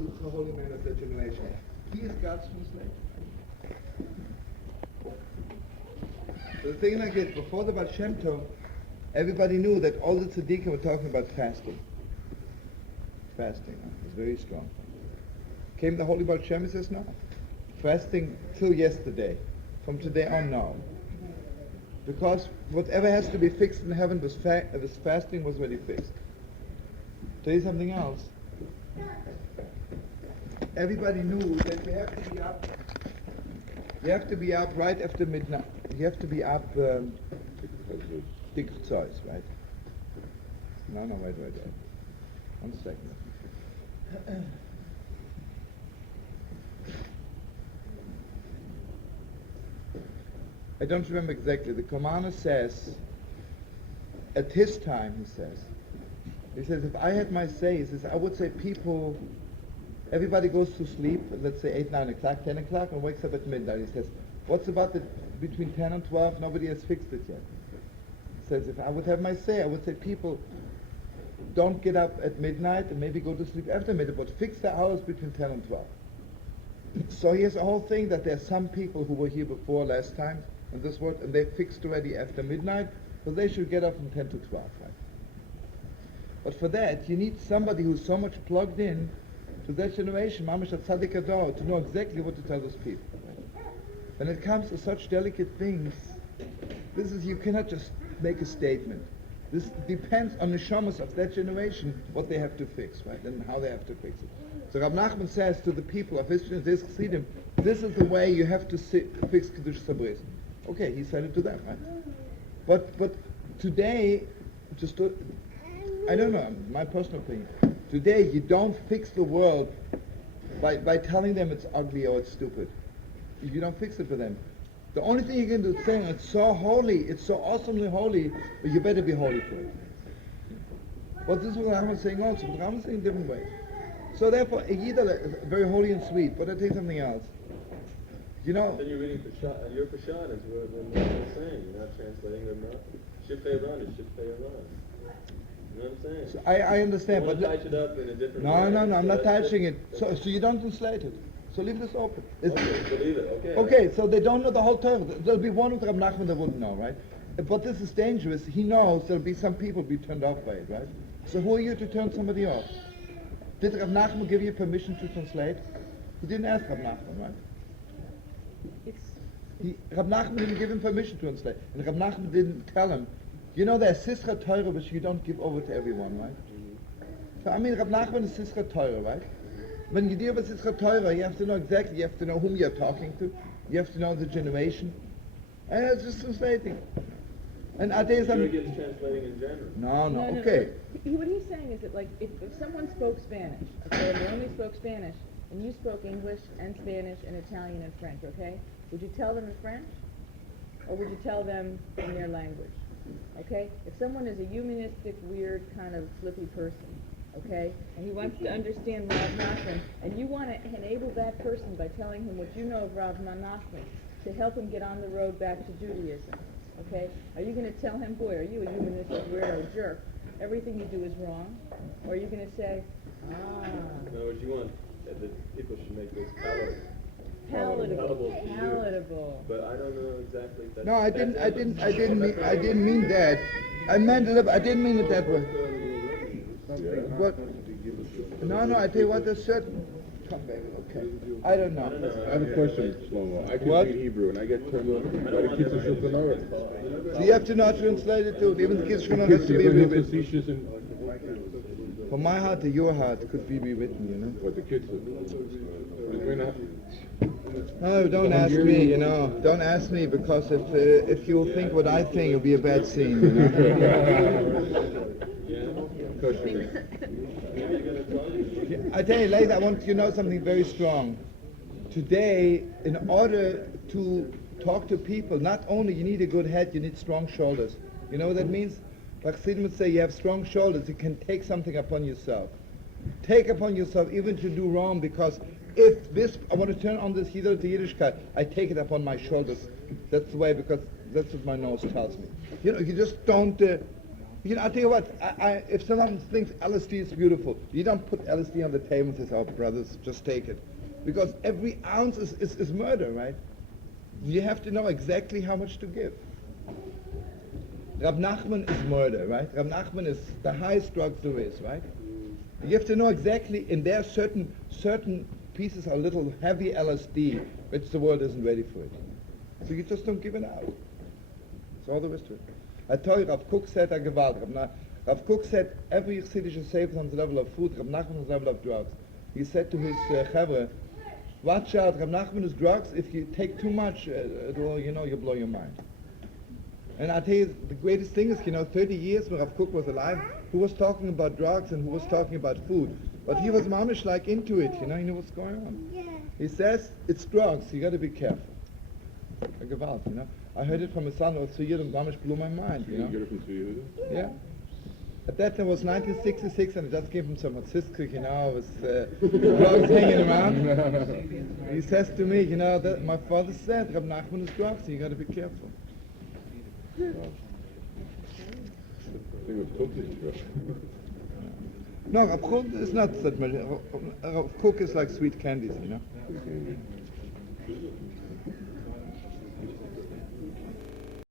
he's the holy man of that generation. He is God's translator. So the thing like this, before the Baal Shem Tov, everybody knew that all the tzaddikim were talking about fasting. Fasting was very strong. Came the holy Baal Shem, he says no. Fasting till yesterday. From today on, no. Because whatever has to be fixed in heaven was fasting was already fixed. Tell you something else. Everybody knew that you have to be up. You have to be up right after midnight. You have to be up big choice, right? No, wait. 1 second. I don't remember exactly. The commander says, at his time, he says, if I had my say, he says, I would say people, everybody goes to sleep, let's say 8, 9 o'clock, 10 o'clock, and wakes up at midnight. He says, what's about between 10 and 12? Nobody has fixed it yet. He says, if I would have my say, I would say people don't get up at midnight and maybe go to sleep after midnight, but fix the hours between 10 and 12. So here's a whole thing that there's some people who were here before last time, and this word, and they fixed already after midnight, so they should get up from 10 to 12, right? But for that, you need somebody who's so much plugged in to that generation, Mamash Tzaddik Ador, to know exactly what to tell those people. Right? When it comes to such delicate things, you cannot just make a statement. This depends on the shamas of that generation, what they have to fix, right, and how they have to fix it. So Rabbi נחman says to the people of his Chassidim, this is the way you have to fix Kiddush Sabris. Okay, he said it to them, right? But today, I don't know, my personal opinion, today you don't fix the world by telling them it's ugly or it's stupid. You don't fix it for them. The only thing you can do is saying it's so holy, it's so awesomely holy, but you better be holy for it. But this is what I'm saying also, but I'm saying a different way. So therefore, either very holy and sweet, but I'll tell you something else. You know... Then you're reading Peshat, your Peshat is what I'm saying. You're not translating them now. Shifei Ran is Shifei Ran. You know what I'm saying? So I understand, but... touch it up in a different way. No, I'm not touching it. So you don't translate it. So leave this open. Okay, so leave it, okay. Okay, so they don't know the whole Torah. There'll be one with Rabbi נחman that wouldn't know, right? But this is dangerous. He knows there'll be some people be turned off by it, right? So who are you to turn somebody off? Did Rabbi נחman give you permission to translate? He didn't ask Rabbi נחman, right? Rabbi נחman didn't give him permission to translate. And Rabbi נחman didn't tell him, you know there's Sisra Torah which you don't give over to everyone, right? So I mean, Rabbi נחman is Sisra Torah, right? When you deal with Sisra Torah, you have to know exactly, you have to know whom you're talking to, you have to know the generation. And it's just translating. And I tell you something... You're against translating in general. No, okay. What he's saying is that, like, if someone spoke Spanish, okay, and they only spoke Spanish, and you spoke English and Spanish and Italian and French, okay, would you tell them in French? Or would you tell them in their language? Okay? If someone is a humanistic, weird, kind of flippy person, okay, and he wants to understand Rav Nachman, and you want to enable that person by telling him what you know of Rav Nachman to help him get on the road back to Judaism, okay? Are you going to tell him, boy, are you a humanistic weirdo jerk? Everything you do is wrong? Or are you going to say, No, what you want, the people should make this palatable. But I don't know exactly if that's... No, I didn't mean that. I didn't mean it that way. But, no, I tell you what, there's certain... Come back, okay. I don't know. I have a question, Shlomo. I can read Hebrew, and I get turned on by the kids of Shulchan Aruch. So you have to not translate it too. Even the kids should not have to be rewritten. From my heart to your heart could be rewritten, you know. What the kids do. We're not... No, don't ask me, you know. Don't ask me, because if you'll think what I think, it'll be a bad scene, you know. I tell you later, I want you to know something very strong. Today, in order to talk to people, not only you need a good head, you need strong shoulders. You know what that means? Like Chassidim would say, you have strong shoulders, you can take something upon yourself. Take upon yourself even to do wrong, because if this, I want to turn on this Yiddish to Yiddishkeit, I take it upon my shoulders. That's the way, because that's what my nose tells me. You know, you just don't... You know, I'll tell you what, if someone thinks L.S.D is beautiful, you don't put L.S.D on the table and say, oh, brothers, just take it. Because every ounce is murder, right? You have to know exactly how much to give. Rab נחman is murder, right? Rab נחman is the highest drugs there is, right? You have to know exactly, and there are certain pieces are a little heavy L.S.D, which the world isn't ready for it. So you just don't give it out. That's all there is to it. I told you, Rav Kook said, Rav Kook said, every Chassidish Sefer is on the level of food, Rav נחman on the level of drugs. He said to his Chavre, watch out, Rav נחman is drugs, if you take too much, you'll blow your mind. And I tell you, the greatest thing is, 30 years when Rav Kook was alive, who was talking about drugs and who was talking about food. But he was mamish like into it, he knew what's going on. Yeah. He says, it's drugs, you got to be careful. A gewalt, I heard it from his son, was 2 years, and mamish blew my mind, You get it from 2 years? Yeah. At that time it was 1966, and I just came from San Francisco, I was drugs hanging around. He says to me, that my father said, Rab נחman is drugs, so you got to be careful. I think it was totally No, Rav Kook is not that much. Rav Kook is like sweet candies,